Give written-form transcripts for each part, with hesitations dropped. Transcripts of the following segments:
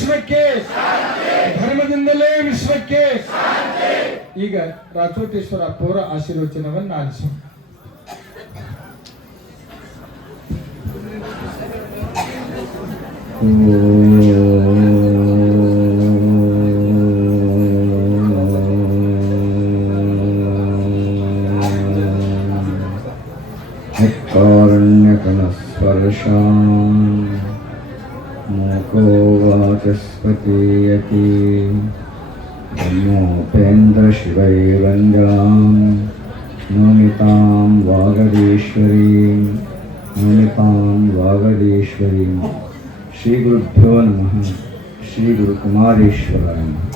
ವಿಶ್ವಕ್ಕೆ, ಧರ್ಮದಿಂದಲೇ ವಿಶ್ವಕ್ಕೆ. ಈಗ ರಾಚೋಟೇಶ್ವರ ಪೌರ ಆಶೀರ್ವಚನವನ್ನು ಆಲಿಸೋಣ. कारुण्यकणस्पर्शान् मूको वाचस्पतीयति ब्रह्मोपेन्द्रशिवैरञ्जनां नमितां वागदीश्वरीं श्रीगुरुभ्यो नमः. ಶ್ರೀ ಗುರುಕುಮಾರೇಶ್ವರಾಯ ನಮಃ.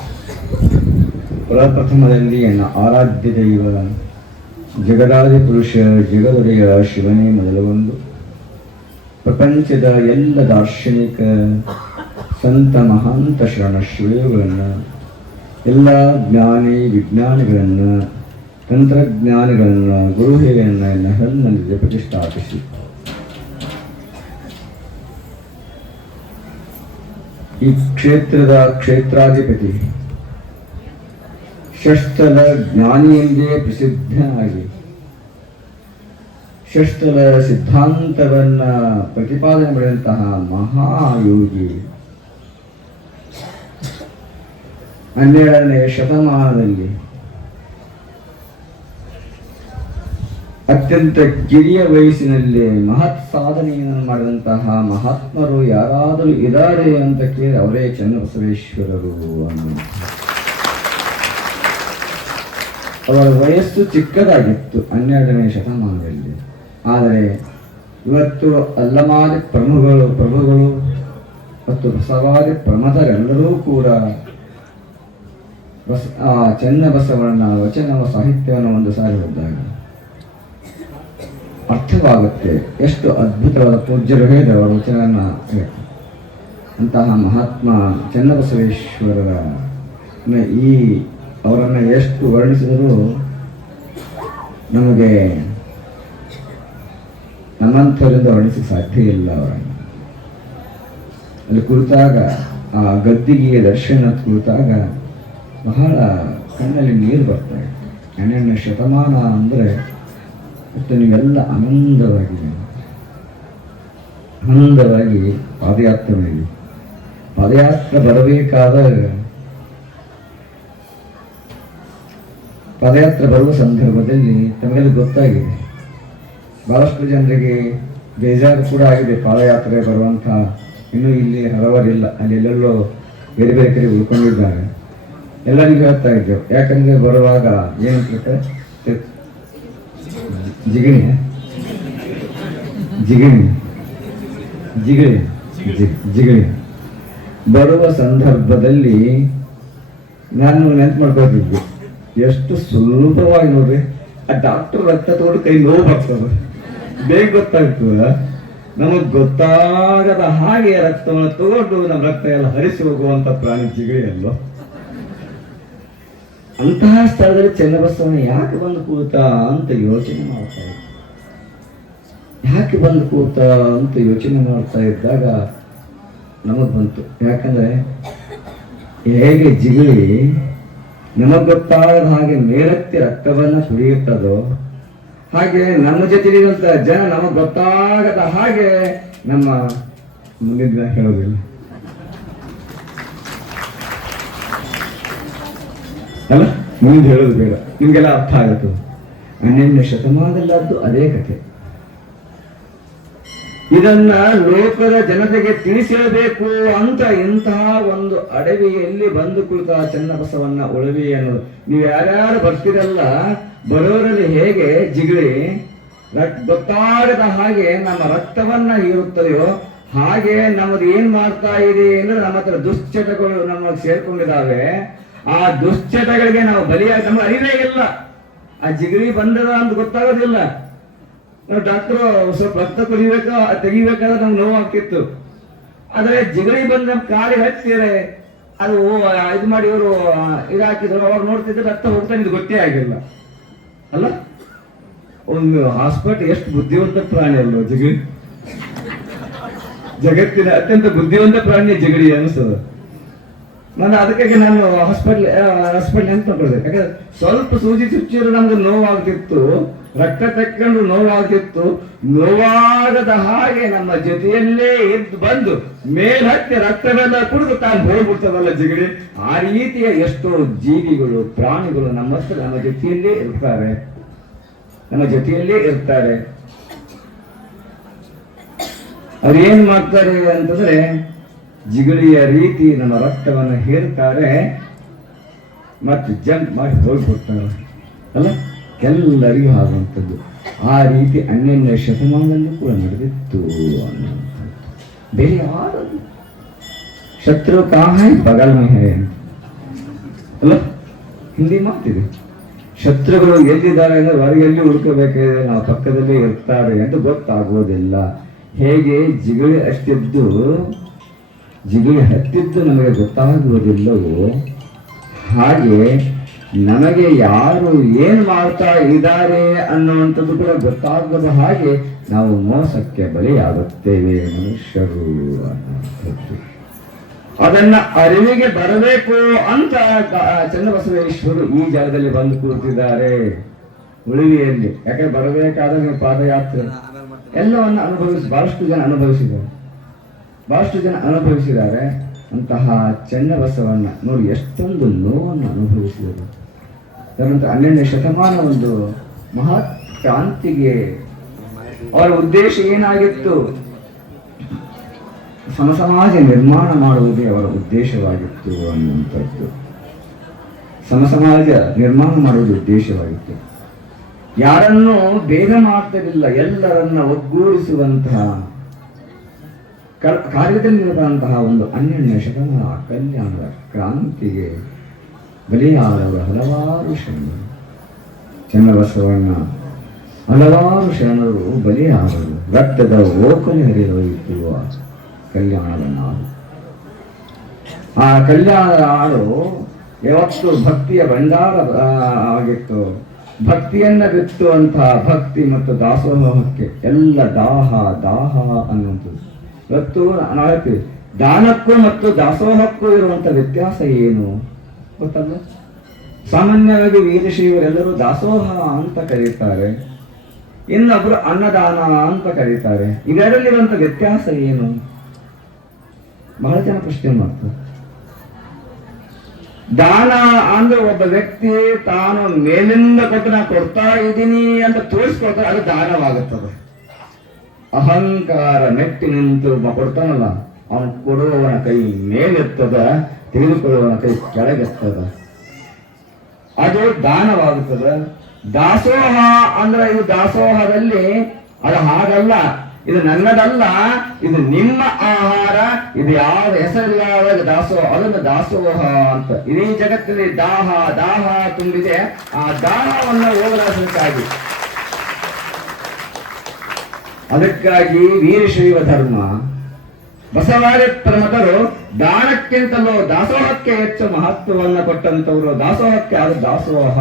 ಪ್ರಪ್ರಥಮದಲ್ಲಿ ಎನ್ನ ಆರಾಧ್ಯ ದೈವ ಜಗದಾದಿ ಪುರುಷ ಜಗದೊಡೆಯ ಶಿವನೇ ಮೊದಲುಗೊಂಡು ಪ್ರಪಂಚದ ಎಲ್ಲ ದಾರ್ಶನಿಕ ಸಂತ ಮಹಾಂತ ಶರಣ ಶಿವಗಳನ್ನು, ಎಲ್ಲ ಜ್ಞಾನಿ ವಿಜ್ಞಾನಿಗಳನ್ನು, ತಂತ್ರಜ್ಞಾನಿಗಳನ್ನು, ಗುರುಹಿರಿಯನ್ನು ನೆಹಲ್ನಲ್ಲಿ ಪ್ರತಿಷ್ಠಾಪಿಸಿ ಈ ಕ್ಷೇತ್ರದ ಕ್ಷೇತ್ರಾಧಿಪತಿ ಷಷ್ಠಲ ಜ್ಞಾನಿ ಎಂದೇ ಪ್ರಸಿದ್ಧನಾಗಿ ಷಷ್ಠಲ ಸಿದ್ಧಾಂತವನ್ನ ಪ್ರತಿಪಾದನೆ ಮಾಡಿದಂತಹ ಮಹಾಯೋಗಿ 12ನೇ ಶತಮಾನದಲ್ಲಿ ಅತ್ಯಂತ ಕಿರಿಯ ವಯಸ್ಸಿನಲ್ಲಿ ಮಹತ್ ಸಾಧನೆಯನ್ನು ಮಾಡಿದಂತಹ ಮಹಾತ್ಮರು ಯಾರಾದರೂ ಇದ್ದಾರೆ ಅಂತ ಕೇಳಿ ಅವರೇ ಚನ್ನಬಸವೇಶ್ವರರು ಅನ್ನೋ. ಅವರ ವಯಸ್ಸು ಚಿಕ್ಕದಾಗಿತ್ತು 12ನೇ ಶತಮಾನದಲ್ಲಿ. ಆದರೆ ಇವತ್ತು ಅಲ್ಲಮಾದಿ ಪ್ರಭುಗಳು ಮತ್ತು ಬಸವಾದಿ ಪ್ರಮದರೆಲ್ಲರೂ ಕೂಡ ಚನ್ನಬಸವಣ್ಣ ವಚನವ ಸಾಹಿತ್ಯವನ್ನು ಒಂದು ಸಾರಿ ಓದಿದಾಗ ಅರ್ಥವಾಗುತ್ತೆ ಎಷ್ಟು ಅದ್ಭುತವಾದ ಪೂಜ್ಯರು ಹೇಳಿದರು ಅವರ ವಚನವನ್ನು. ಅಂತಹ ಮಹಾತ್ಮ ಚನ್ನಬಸವೇಶ್ವರರ ಅವರನ್ನು ಎಷ್ಟು ವರ್ಣಿಸಿದರೂ ನಮಗೆ ನಮ್ಮಂಥವರಿಂದ ವರ್ಣಿಸಕ್ಕೆ ಸಾಧ್ಯ ಇಲ್ಲ. ಅವರನ್ನು ಅಲ್ಲಿ ಕುಳಿತಾಗ ಆ ಗದ್ದಿಗೆಯ ದರ್ಶನ ಕುಳಿತಾಗ ಬಹಳ ಕಣ್ಣಲ್ಲಿ ನೀರು ಬರ್ತಾ ಇತ್ತು. 12ನೇ ಶತಮಾನ ಅಂದರೆ ಮತ್ತು ನೀವೆಲ್ಲ ಆನಂದವಾಗಿ ಪಾದಯಾತ್ರೆ ಮಾಡಿ ಪಾದಯಾತ್ರೆ ಬರಬೇಕಾದಾಗ ಪಾದಯಾತ್ರೆ ಬರುವ ಸಂದರ್ಭದಲ್ಲಿ ತಮಗೆಲ್ಲ ಗೊತ್ತಾಗಿದೆ, ಬಹಳಷ್ಟು ಜನರಿಗೆ ಬೇಜಾರು ಕೂಡ ಆಗಿದೆ. ಪಾದಯಾತ್ರೆ ಬರುವಂಥ ಇನ್ನೂ ಇಲ್ಲಿ ಹಲವರಿಲ್ಲ, ಅಲ್ಲಿ ಎಲ್ಲೆಲ್ಲೋ ಬೇರೆ ಬೇರೆ ಕಡೆ ಉಳ್ಕೊಂಡಿದ್ದಾರೆ. ಎಲ್ಲರಿಗೂ ಹೇಳ್ತಾ ಇದ್ದೇವೆ, ಯಾಕಂದರೆ ಬರುವಾಗ ಏನಂತ ಜಿಗಣಿ ಬರುವ ಸಂದರ್ಭದಲ್ಲಿ ನಾನು ನೆನ್ಪು ಮಾಡ್ಕೊತಿದ್ದೆ, ಎಷ್ಟು ಸುಲಭವಾಗಿ ನೋಡ್ರಿ ಆ ಡಾಕ್ಟರ್ ರಕ್ತ ತಗೊಂಡು ಕೈ ನೋವು ಬರ್ತದೆ, ಬೇಗ ಗೊತ್ತಾಗ್ತದ. ನಮಗ್ ಗೊತ್ತಾಗದ ಹಾಗೆ ರಕ್ತವನ್ನು ತಗೊಂಡು ನಮ್ಮ ರಕ್ತ ಎಲ್ಲ ಹರಿಸಿ ಹೋಗುವಂತ ಪ್ರಾಣಿ ಜಿಗಳಿ ಅಲ್ಲೋ. ಅಂತಹ ಸ್ಥಳದಲ್ಲಿ ಚನ್ನಬಸವಣ್ಣ ಯಾಕೆ ಬಂದು ಕೂತ ಅಂತ ಯೋಚನೆ ಮಾಡ್ತಾ ಇದ್ದಾಗ ನಮಗ್ ಬಂತು. ಯಾಕಂದ್ರೆ ಹೇಗೆ ಜಿಗಳಿ ನಮಗ್ ಗೊತ್ತಾಗದ ಹಾಗೆ ಮೇಲಕ್ಕೆ ರಕ್ತವನ್ನ ಕುಡಿಯುತ್ತದೋ, ಹಾಗೆ ನಮ್ಮ ಜೊತೆಲಿರುವಂತ ಜನ ನಮಗ್ ಗೊತ್ತಾಗದ ಹಾಗೆ ನಮ್ಮ ಮುಂದಿನ ಹೇಳೋದಿಲ್ಲ ಅಲ್ಲ, ಮುಂದೆ ಹೇಳೋದು ಬೇಡ, ನಿಮ್ಗೆಲ್ಲ ಅರ್ಥ ಆಗುತ್ತೆ. 12ನೇ ಶತಮಾನದಲ್ಲದ್ದು ಅದೇ ಕಥೆ. ಇದನ್ನ ಲೋಕದ ಜನತೆಗೆ ತಿಳಿಸಿರಬೇಕು ಅಂತ ಇಂತಹ ಒಂದು ಅಡವಿಯಲ್ಲಿ ಬಂದು ಕುಳಿತ ಚನ್ನಬಸವಣ್ಣ ಉಳವಿಯನ್ನು ನೀವು ಯಾರ್ಯಾರು ಬರ್ತಿರಲ್ಲ, ಬರೋರಲ್ಲಿ ಹೇಗೆ ಜಿಗಳಿ ಗೊತ್ತಾಗದ ಹಾಗೆ ನಮ್ಮ ರಕ್ತವನ್ನ ಹೀರುತ್ತದೆಯೋ ಹಾಗೆ ನಮ್ಮದು ಏನ್ ಮಾಡ್ತಾ ಇದೆ ಅಂದ್ರೆ ನಮ್ಮ ಹತ್ರ ದುಶ್ಚಟಗಳು ನಮಗೆ ಸೇರ್ಕೊಂಡಿದ್ದಾವೆ. ಆ ದುಶ್ಚಟಗಳಿಗೆ ನಾವು ಬಲಿಯಾಗಿ ನಮ್ಗೆ ಅರಿವೇ ಇಲ್ಲ. ಆ ಜಿಗಳಿ ಬಂದದ ಅಂತ ಗೊತ್ತಾಗೋದಿಲ್ಲ. ನಾವು ಡಾಕ್ಟರ್ ಸ್ವಲ್ಪ ರಕ್ತ ತೆಗಿಬೇಕಾದ್ರೆ ನಮ್ಗೆ ನೋವು ಆಗ್ತಿತ್ತು. ಆದ್ರೆ ಜಿಗಳಿ ಬಂದ ಕಾಲಿಗೆ ಹಚ್ಚಿದ್ರೆ ಅದು ಇದು ಮಾಡಿ ಇವರು ಇದಾಕಿದ್ರು, ಅವಾಗ ನೋಡ್ತಿದ್ರೆ ರಕ್ತ ಹೋಗ್ತಾ ಇದು ಗೊತ್ತೇ ಆಗಿಲ್ಲ ಅಲ್ಲ. ಒಂದು ಹಾಸ್ಪಿಟಲ್ ಎಷ್ಟು ಬುದ್ಧಿವಂತ ಪ್ರಾಣಿ ಅಲ್ವ ಜಿಗಳಿ, ಜಗತ್ತಿನ ಅತ್ಯಂತ ಬುದ್ಧಿವಂತ ಪ್ರಾಣಿ ಜಿಗಳಿ ಅನಿಸ್ತದ. ನಾನು ಅದಕ್ಕಾಗಿ ನಾನು ಹಾಸ್ಪಿಟ್ಲ್ ಅಂತ ತಗೊಳ್ದೆ. ಯಾಕಂದ್ರೆ ಸ್ವಲ್ಪ ಸೂಜಿ ಚುಚ್ಚಿದ್ರು ನಮ್ಗೆ ನೋವಾಗ್ತಿತ್ತು, ರಕ್ತ ತೆಕ್ಕೊಂಡು ನೋವಾಗ್ತಿತ್ತು. ನೋವಾಗದ ಹಾಗೆ ನಮ್ಮ ಜೊತೆಯಲ್ಲೇ ಎದ್ದು ಬಂದು ಮೇಲ್ಹತ್ತಿ ರಕ್ತವೆಲ್ಲ ಕುಡಿದು ತಾನು ಹೋಗ್ಬಿಡ್ತದಲ್ಲ ಜಿಗಡಿ. ಆ ರೀತಿಯ ಎಷ್ಟೋ ಜೀವಿಗಳು, ಪ್ರಾಣಿಗಳು ನಮ್ಮ ಜೊತೆಯಲ್ಲೇ ಇರ್ತಾರೆ, ನಮ್ಮ ಜೊತೆಯಲ್ಲೇ ಇರ್ತಾರೆ. ಅವ್ರು ಏನ್ ಮಾಡ್ತಾರೆ ಅಂತಂದ್ರೆ ಜಿಗಳಿಯ ರೀತಿ ನಮ್ಮ ರಕ್ತವನ್ನು ಹೇರ್ತಾರೆ ಮತ್ತು ಜಂಪ್ ಮಾಡಿ ಹೋಗ್ಬಿಡ್ತಾರೆ ಅಲ್ಲ, ಎಲ್ಲರಿಗೂ ಆಗುವಂಥದ್ದು. ಆ ರೀತಿ 12ನೇ ಶತಮಾನದಲ್ಲೂ ಕೂಡ ನಡೆದಿತ್ತು ಅನ್ನುವಂಥದ್ದು. ಬೇರೆ ಯಾರು ಶತ್ರು ಕಾಹೈ ಬಗಲ್ ಮೇ ಹೈ ಅಲ್ಲ, ಹಿಂದಿ ಮಾತಿದೆ. ಶತ್ರುಗಳು ಎಲ್ಲಿದ್ದಾರೆ ಅಂದ್ರೆ ಹೊರಗೆಲ್ಲಿ ಹುಡುಕಬೇಕಾದ್ರೆ ನಾವು ಪಕ್ಕದಲ್ಲೇ ಇರ್ತಾರೆ ಅಂತ ಗೊತ್ತಾಗೋದಿಲ್ಲ. ಹೇಗೆ ಜಿಗಳಿ ಅಷ್ಟಿದ್ದು ಜಿಗಳಿ ಹತ್ತಿದ್ದು ನಮಗೆ ಗೊತ್ತಾಗುವುದಿಲ್ಲವೋ ಹಾಗೆ ನಮಗೆ ಯಾರು ಏನ್ ಮಾಡ್ತಾ ಇದ್ದಾರೆ ಅನ್ನುವಂಥದ್ದು ಕೂಡ ಗೊತ್ತಾಗದ ಹಾಗೆ ನಾವು ಮೋಸಕ್ಕೆ ಬಲಿಯಾಗುತ್ತೇವೆ ಮನುಷ್ಯರು ಅನ್ನುವಂಥದ್ದು. ಅದನ್ನ ಅರಿವಿಗೆ ಬರಬೇಕು ಅಂತ ಚನ್ನಬಸವೇಶ್ವರರು ಈ ಜಾಗದಲ್ಲಿ ಬಂದು ಕೂತಿದ್ದಾರೆ ಉಳಿವಿಯಲ್ಲಿ. ಯಾಕೆ ಬರಬೇಕಾದ್ರೆ ನೀವು ಪಾದಯಾತ್ರೆ ಎಲ್ಲವನ್ನ ಬಹಳಷ್ಟು ಜನ ಅನುಭವಿಸಿದ್ದಾರೆ. ಅಂತಹ ಚನ್ನಬಸವಣ್ಣ ನೋಡಿ ಎಷ್ಟೊಂದು ನೋವನ್ನು ಅನುಭವಿಸಿದರು. ತದನಂತರ 12ನೇ ಶತಮಾನ ಒಂದು ಮಹತ್ ಕ್ರಾಂತಿಗೆ ಅವರ ಉದ್ದೇಶ ಏನಾಗಿತ್ತು? ಸಮಸಮಾಜ ನಿರ್ಮಾಣ ಮಾಡುವುದೇ ಅವರ ಉದ್ದೇಶವಾಗಿತ್ತು ಅನ್ನುವಂಥದ್ದು. ಸಮಸಮಾಜ ನಿರ್ಮಾಣ ಮಾಡುವುದು ಉದ್ದೇಶವಾಗಿತ್ತು. ಯಾರನ್ನೂ ಭೇದ ಮಾಡ್ತಿರಲಿಲ್ಲ, ಎಲ್ಲರನ್ನ ಒಗ್ಗೂಡಿಸುವಂತಹ ಕಾರ್ಯದಲ್ಲಿರುವಂತಹ ಒಂದು 12ನೇ ಶತಮಾನ ಕಲ್ಯಾಣದ ಕ್ರಾಂತಿಗೆ ಬಲಿಯಾದವರು ಹಲವಾರು ಶರಣರು. ಚನ್ನಬಸವಣ್ಣ ಹಲವಾರು ಶರಣರು ಬಲಿಯಾದರು. ರಕ್ತದ ಓಕಲಿ ಹರಿದೋಯಿತು ಆ ಕಲ್ಯಾಣದ ನಾಡು. ಆ ಕಲ್ಯಾಣದ ನಾಡು ಯಾವತ್ತು ಭಕ್ತಿಯ ಭಂಡಾರ ಆಗಿತ್ತು. ಭಕ್ತಿಯನ್ನ ಬಿತ್ತುವಂತಹ ಭಕ್ತಿ ಮತ್ತು ದಾಸೋಹಕ್ಕೆ ಎಲ್ಲ ದಾಹ ಅನ್ನುವಂಥದ್ದು. ಇವತ್ತು ನಾವು ಹೇಳ್ತೀವಿ ದಾನಕ್ಕೂ ಮತ್ತು ದಾಸೋಹಕ್ಕೂ ಇರುವಂತ ವ್ಯತ್ಯಾಸ ಏನು ಗೊತ್ತಲ್ಲ? ಸಾಮಾನ್ಯವಾಗಿ ವೀರಶೈವರೆಲ್ಲರೂ ದಾಸೋಹ ಅಂತ ಕರೀತಾರೆ, ಇನ್ನೊಬ್ರು ಅನ್ನದಾನ ಅಂತ ಕರೀತಾರೆ. ಇವೆರಡಲ್ಲಿರುವಂತ ವ್ಯತ್ಯಾಸ ಏನು? ಬಹಳ ಜನ ಪ್ರಶ್ನೆ ಮಾಡ್ತಾರೆ. ದಾನ ಅಂದ್ರೆ ಒಬ್ಬ ವ್ಯಕ್ತಿ ತಾನು ಮೇಲಿಂದ ಕೊಟ್ಟು ನಾ ಕೊಡ್ತಾ ಇದ್ದೀನಿ ಅಂತ ತೋರಿಸ್ಕೊಳ್ತಾರೆ, ಅದು ದಾನವಾಗುತ್ತದೆ. ಅಹಂಕಾರ ಮೆಟ್ಟಿ ನಿಂತು ಕೊಡ್ತಾನಲ್ಲ, ಅವನು ಕೊಡುವವನ ಕೈ ಮೇಲೆತ್ತದ, ತೆಗೆದುಕೊಳ್ಳುವವನ ಕೈ ಕೆಳಗೆತ್ತದ, ಅದು ದಾನವಾಗುತ್ತದೆ. ದಾಸೋಹ ಅಂದ್ರೆ ಇದು ದಾಸೋಹದಲ್ಲಿ ಅದು ಹಾಗಲ್ಲ, ಇದು ನನ್ನದಲ್ಲ, ಇದು ನಿಮ್ಮ ಆಹಾರ, ಇದು ಯಾವ ಹೆಸರಿಲ್ಲದ ದಾಸೋಹ, ಅದನ್ನು ದಾಸೋಹ ಅಂತ. ಇಡೀ ಜಗತ್ತಿನಲ್ಲಿ ದಾಹ ತುಂಬಿದೆ. ಆ ದಾಹವನ್ನು ಹೋಗಲಾಡಿಸಲಿಕ್ಕಾಗಿ ಅದಕ್ಕಾಗಿ ವೀರಶೈವ ಧರ್ಮ ಬಸವಾದಿ ಪ್ರಮತರು ದಾನಕ್ಕಿಂತಲೂ ದಾಸೋಹಕ್ಕೆ ಹೆಚ್ಚು ಮಹತ್ವವನ್ನು ಕೊಟ್ಟಂತವರು. ದಾಸೋಹಕ್ಕೆ ಅದು ದಾಸೋಹ.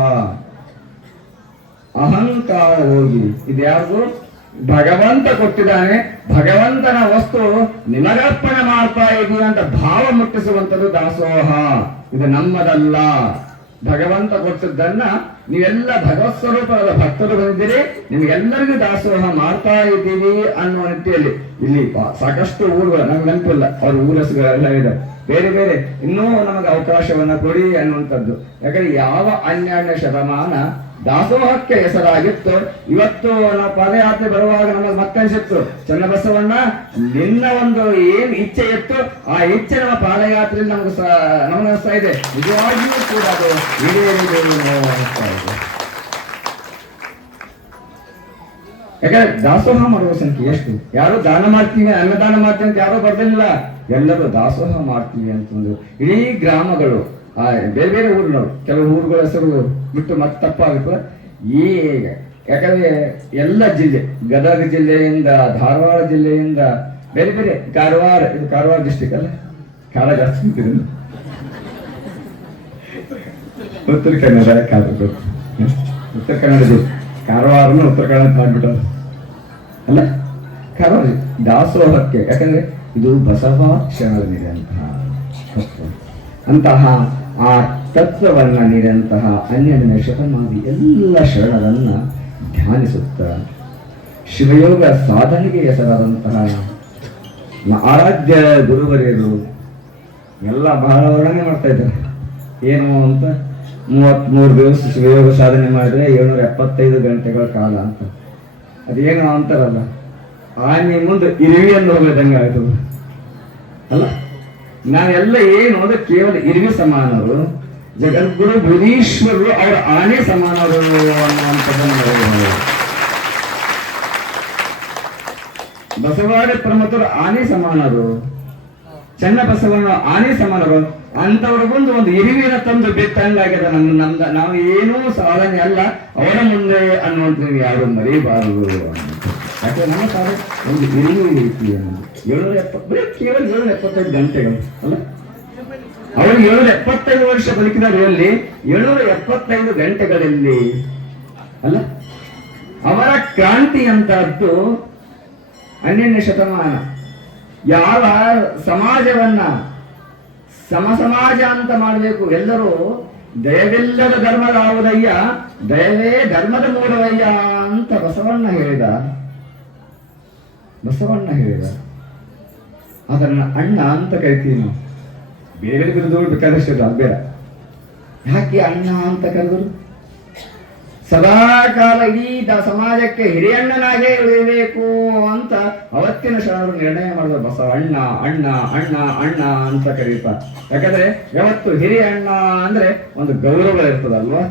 ಅಹಂಕಾರ ಹೋಗಿ ಇದ್ಯಾವುದು ಭಗವಂತ ಕೊಟ್ಟಿದ್ದಾನೆ, ಭಗವಂತನ ವಸ್ತು ನಿಮಗರ್ಪಣೆ ಮಾಡ್ತಾ ಇದೀವಿ ಅಂತ ಭಾವ ಮುಟ್ಟಿಸುವಂಥದ್ದು ದಾಸೋಹ. ಇದು ನಮ್ಮದಲ್ಲ, ಭಗವಂತ ಕೊಟ್ಟದ್ದನ್ನ ನೀವೆಲ್ಲ ಭಗವತ್ ಸ್ವರೂಪದ ಭಕ್ತರು ಬಂದಿದ್ದೀರಿ, ನಿಮಗೆಲ್ಲರಿಗೂ ದಾಸೋಹ ಮಾಡ್ತಾ ಇದ್ದೀವಿ ಅನ್ನುವ ನಿಟ್ಟಿಯಲ್ಲಿ ಇಲ್ಲಿ ಸಾಕಷ್ಟು ಊರುಗಳು ನಮ್ಗೆ ನೆನಪಿಲ್ಲ, ಅವ್ರ ಊರ ಹೆಸರುಗಳೆಲ್ಲ ಇದೆ, ಬೇರೆ ಬೇರೆ ಇನ್ನೂ ನಮಗೆ ಅವಕಾಶವನ್ನ ಕೊಡಿ ಅನ್ನುವಂಥದ್ದು. ಯಾಕಂದ್ರೆ ಯಾವ 12ನೇ ಶತಮಾನ ದಾಸೋಹಕ್ಕೆ ಹೆಸರಾಗಿತ್ತು. ಇವತ್ತು ನಾವು ಪಾದಯಾತ್ರೆ ಬರುವಾಗ ನಮಗೆ ಮತ್ತನ್ಸಿತ್ತು, ಚನ್ನಬಸವಣ್ಣ ನಿನ್ನ ಒಂದು ಏನ್ ಇಚ್ಛೆ ಇತ್ತು ಆ ಇಚ್ಛೆ ನಮ್ಮ ಪಾದಯಾತ್ರೆಯಲ್ಲಿ ನಮ್ಗೆ ಅನಿಸ್ತಾ ಇದೆ. ನಿಜವಾಗಿಯೂ ಕೂಡ ಅದು ಈಡೇರಿದೆ ಅನಿಸ್ತಾ ಇದೆ. ಯಾಕಂದ್ರೆ ದಾಸೋಹ ಮಾಡುವ ಸಂಖ್ಯೆ ಎಷ್ಟು? ಯಾರು ದಾನ ಮಾಡ್ತೀವಿ, ಅನ್ನದಾನ ಮಾಡ್ತೀವಿ ಅಂತ ಯಾರೋ ಬರ್ದಿಲ್ಲ, ಎಲ್ಲರೂ ದಾಸೋಹ ಮಾಡ್ತೀವಿ ಅಂತಂದು ಇಡೀ ಗ್ರಾಮಗಳು, ಬೇರೆ ಬೇರೆ ಊರಿನವರು, ಕೆಲವು ಊರುಗಳ ಹೆಸರು ಬಿಟ್ಟು ಮತ್ತೆ ತಪ್ಪಾಗುತ್ತೆ. ಈ ಯಾಕಂದ್ರೆ ಎಲ್ಲ ಜಿಲ್ಲೆ, ಗದಗ ಜಿಲ್ಲೆಯಿಂದ, ಧಾರವಾಡ ಜಿಲ್ಲೆಯಿಂದ, ಬೇರೆ ಬೇರೆ ಕಾರವಾರ, ಇದು ಕಾರವಾರ ಡಿಸ್ಟಿಕ್ ಅಲ್ಲ, ಕಾಳ ಜಾಸ್ತಿ ನಿಂತಿದೆ. ಉತ್ತರ ಕನ್ನಡ ಕಾರವಾರ, ಉತ್ತರ ಕನ್ನಡ ಕಾರವಾರನ ಉತ್ತರ ಕನ್ನಡ ಮಾಡ್ಬಿಟ್ಟ ಅಲ್ಲ, ಕಾರವಾರ ದಾಸೋಹಕ್ಕೆ. ಯಾಕಂದ್ರೆ ಇದು ಬಸವ ಶರಣರ ಅಂತಹ ಅಂತಹ ಆ ತತ್ವವನ್ನ ನೀಡಿದಂತಹ 12ನೇ ಶತಮಾನದ ಎಲ್ಲ ಶರಣರನ್ನ ಧ್ಯಾನಿಸುತ್ತ ಶಿವಯೋಗ ಸಾಧನೆಗೆ ಹೆಸರಾದಂತಹ ಆರಾಧ್ಯ ಗುರುವರಿಯರು ಎಲ್ಲ ಬಹಳ ವರ್ಣನೆ ಮಾಡ್ತಾ ಇದ್ದಾರೆ. ಏನು ಅಂತ 33 ದಿವಸ ಶಿವಯೋಗ ಸಾಧನೆ ಮಾಡಿದ್ರೆ 775 ಗಂಟೆಗಳ ಕಾಲ ಅಂತ. ಅದೇನು ಅಂತಾರಲ್ಲ, ಆನೆ ಮುಂದೆ ಇರುವಿಯನ್ನು ಹೋಗದಂಗೆ ಆಯ್ತು ಅಲ್ಲ. ನಾವೆಲ್ಲ ಏನು ಅಂದ್ರೆ ಕೇವಲ ಇರುವಿ ಸಮಾನರು, ಜಗದ್ಗುರು ಬುಧೀಶ್ವರರು ಅವರ ಆನೆ ಸಮಾನರು ಅನ್ನುವಂಥದ್ದನ್ನು ಬಸವಾಡಿ ಪ್ರಮುಖರು ಆನೆ ಸಮಾನರು, ಚನ್ನಬಸವಣ್ಣ ಆನೆ ಸಮಾನರು ಅಂತವ್ರ ಬಂದು ಒಂದು ಇರುವಿನ ತಂದು ಬಿಟ್ಟಂಗಾಗ್ಯದ. ನಾವು ಏನೂ ಸಾಧನೆ ಅಲ್ಲ ಅವರ ಮುಂದೆ ಅನ್ನುವಂಥದ್ದು ಯಾರು ಮರೀಬಾರದು. ಯಾಕಂದ್ರೆ ನಮ್ಮ ಸಾಧನೆ ಒಂದು ಇರುವಿ ರೀತಿ ಅನ್ನೋದು 770 ಬರೀ ಕೇವಲ 775 ಗಂಟೆಗಳು ಅಲ್ಲ. ಅವರು 775 ವರ್ಷ ಬದುಕಿದವರಲ್ಲಿ 775 ಗಂಟೆಗಳಲ್ಲಿ ಅಲ್ಲ. ಅವರ ಕ್ರಾಂತಿ ಅಂತದ್ದು 12ನೇ ಶತಮಾನ. ಯಾವ ಸಮಾಜವನ್ನ ಸಮಸಮಾಜ ಅಂತ ಮಾಡಬೇಕು, ಎಲ್ಲರೂ ದಯವಿಲ್ಲದ ಧರ್ಮದಾವುದಯ್ಯ, ದಯವೇ ಧರ್ಮದ ಮೂಲವಯ್ಯ ಅಂತ ಬಸವಣ್ಣ ಹೇಳಿದ. ಅದನ್ನ ಅಣ್ಣ ಅಂತ ಕರಿತೀವಿ ನಾವು. ಬೇರೆ ಬಿರುದು ಬೇಕಾದಷ್ಟು ಬೇಡ. ಯಾಕೆ ಅಣ್ಣ ಅಂತ ಕರೆದರು? ಸದಾ ಕಾಲ ಈ ಸಮಾಜಕ್ಕೆ ಹಿರಿಯಣ್ಣನಾಗೇ ಉಳಿಯಬೇಕು ಅಂತ ಅವತ್ತಿನ ಶರಣರು ನಿರ್ಣಯ ಮಾಡಿದ್ರು. ಬಸವಣ್ಣ ಅಣ್ಣ ಅಣ್ಣ ಅಣ್ಣ ಅಂತ ಕರೀತಾರೆ. ಯಾಕಂದ್ರೆ ಯಾವತ್ತು ಹಿರಿಯ ಅಣ್ಣ ಅಂದ್ರೆ ಒಂದು ಗೌರವ ಇರ್ತದಲ್ವಾ,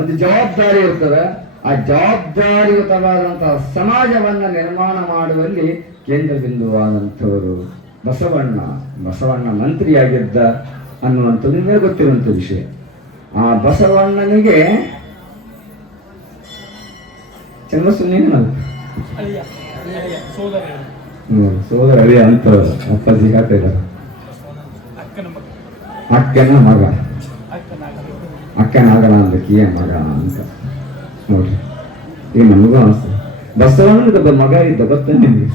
ಒಂದು ಜವಾಬ್ದಾರಿ ಇರ್ತದೆ. ಆ ಜವಾಬ್ದಾರಿಯುತವಾದಂತಹ ಸಮಾಜವನ್ನ ನಿರ್ಮಾಣ ಮಾಡುವಲ್ಲಿ ಕೇಂದ್ರ ಬಿಂದುವಾದಂಥವರು ಬಸವಣ್ಣ ಮಂತ್ರಿಯಾಗಿದ್ದ ಅನ್ನುವಂಥದ್ದು ನಿಮಗೆ ಗೊತ್ತಿರುವಂಥ ವಿಷಯ. ಆ ಬಸವಣ್ಣನಿಗೆ ಸೋದರ ಅಳಿಯ ಅಂತ ಅಪ್ಪಾಜಿ ಹೇಳ್ತಾ ಇದ್ದಾರೆ. ಅಕ್ಕನ ಮಗ, ಅಕ್ಕನಾಗಲ್ಲ ಅಂದಕ್ಕಿಯ ಮಗ ಅಂತ ನೋಡ್ರಿ. ಈಗ ನಮಗೂ ಅನಿಸ್ತದೆ ಬಸವಣ್ಣನಿಗೆ ಮಗ ಇದ್ದ ಗೊತ್ತ ನಿಮ್ಗೆ?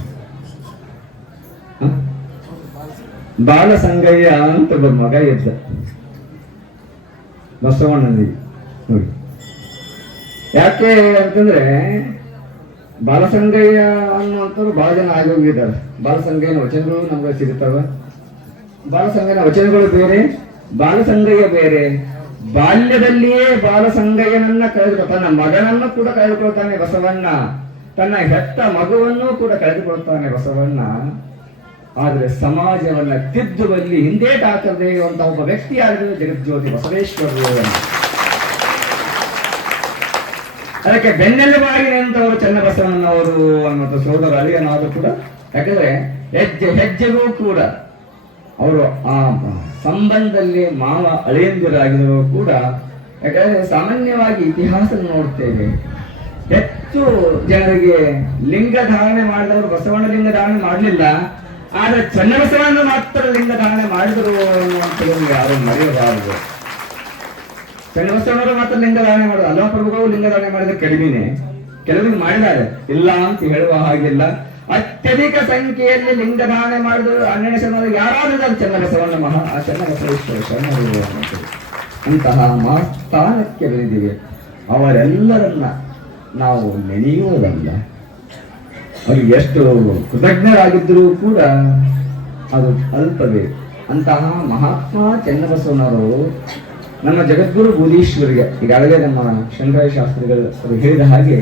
ಬಾಲಸಂಗಯ್ಯ ಅಂತ ಒಬ್ಬ ಮಗ ಇದ್ದ ಬಸವಣ್ಣನಿಗೆ. ನೋಡಿ ಯಾಕೆ ಅಂತಂದ್ರೆ ಬಾಲಸಂಗಯ್ಯ ಅನ್ನುವಂಥವ್ರು ಬಹಳ ಜನ ಆಗೋಗಿದ್ದಾರೆ. ಬಾಲಸಂಗಯ್ಯನ ವಚನಗಳು ನಮ್ಗೆ ಸಿಗುತ್ತವೆ. ಬಾಲಸಂಗಯ್ಯನ ವಚನಗಳು ಬೇರೆ, ಬಾಲಸಂಗಯ್ಯ ಬೇರೆ. ಬಾಲ್ಯದಲ್ಲಿಯೇ ಬಾಲಸಂಗಯ್ಯನನ್ನ ತನ್ನ ಮಗನನ್ನು ಕೂಡ ಕಳೆದುಕೊಳ್ತಾನೆ ಬಸವಣ್ಣ, ತನ್ನ ಹೆತ್ತ ಮಗುವನ್ನು ಕೂಡ ಕಳೆದುಕೊಳ್ತಾನೆ ಬಸವಣ್ಣ. ಆದ್ರೆ ಸಮಾಜವನ್ನ ತಿದ್ದುವಲ್ಲಿ ಹಿಂದೇಟಾಕದೇ ಅಂತ ಒಬ್ಬ ವ್ಯಕ್ತಿಯಾಗಿದ್ದು ಜಗಜ್ಯೋತಿ ಬಸವೇಶ್ವರರು. ಅದಕ್ಕೆ ಬೆನ್ನೆಲುಬಾಗಿ ನಿಂತವರು ಚನ್ನಬಸವಣ್ಣನವರು ಅನ್ನುವಂಥ ಸೋದರ ಅಳಿಯನಾದರೂ ಕೂಡ. ಯಾಕಂದ್ರೆ ಹೆಜ್ಜೆಗೂ ಕೂಡ ಅವರು ಆ ಸಂಬಂಧದಲ್ಲಿ ಮಾವ ಅಳಿಯಂದಿರಾಗಿದ್ರು ಕೂಡ. ಯಾಕಂದ್ರೆ ಸಾಮಾನ್ಯವಾಗಿ ಇತಿಹಾಸ ನೋಡ್ತೇವೆ, ಹೆಚ್ಚು ಜನರಿಗೆ ಲಿಂಗ ಧಾರಣೆ ಮಾಡಿದವರು ಬಸವಣ್ಣ ಲಿಂಗ ಧಾರಣೆ ಮಾಡಲಿಲ್ಲ, ಆದ್ರೆ ಚನ್ನಬಸವಣ್ಣ ಮಾತ್ರ ಲಿಂಗ ಧಾರಣೆ ಮಾಡಿದರು ಅನ್ನುವಂಥದ್ದನ್ನು ಯಾರು ಮರೆಯಬಾರದು. ಚನ್ನಬಸವಣ್ಣವರು ಮಾತ್ರ ಲಿಂಗ ಧಾರಣೆ ಮಾಡೋದು, ಅಲ್ಲ ಪ್ರಭುಗಳು ಲಿಂಗ ಧಾರಣೆ ಮಾಡಿದ್ರೆ ಕಡಿಮೆನೆ, ಕೆಲವರಿಗೆ ಮಾಡಿದ್ದಾರೆ, ಇಲ್ಲ ಅಂತ ಹೇಳುವ ಹಾಗಿಲ್ಲ. ಅತ್ಯಧಿಕ ಸಂಖ್ಯೆಯಲ್ಲಿ ಲಿಂಗ ಧಾರಣೆ ಮಾಡಿದ್ರು 12ನೇ ಶತಮಾನದ ಯಾರಾದರೂ ಚನ್ನಬಸವಣ್ಣ ಚನ್ನಬಸವೇಶ್ವರ ಶರಣರು ಅಂತಹ ಮಹಾಸ್ಥಾನಕ್ಕೆ ಬೆಳೆದಿವೆ. ಅವರೆಲ್ಲರನ್ನ ನಾವು ನೆನೆಯುವುದಲ್ಲ, ಅವ್ರಿಗೆ ಎಷ್ಟು ಕೃತಜ್ಞರಾಗಿದ್ದರೂ ಕೂಡ ಅದು ಅಲ್ಪವೇ. ಅಂತಹ ಮಹಾತ್ಮ ಚನ್ನಬಸವಣ್ಣವರು ನಮ್ಮ ಜಗದ್ಗುರು ಬುಧೀಶ್ವರಿಗೆ ಈಗಾಗಲೇ ನಮ್ಮ ಶಂಕರ ಶಾಸ್ತ್ರಿಗಳು ಹೇಳಿದ ಹಾಗೆ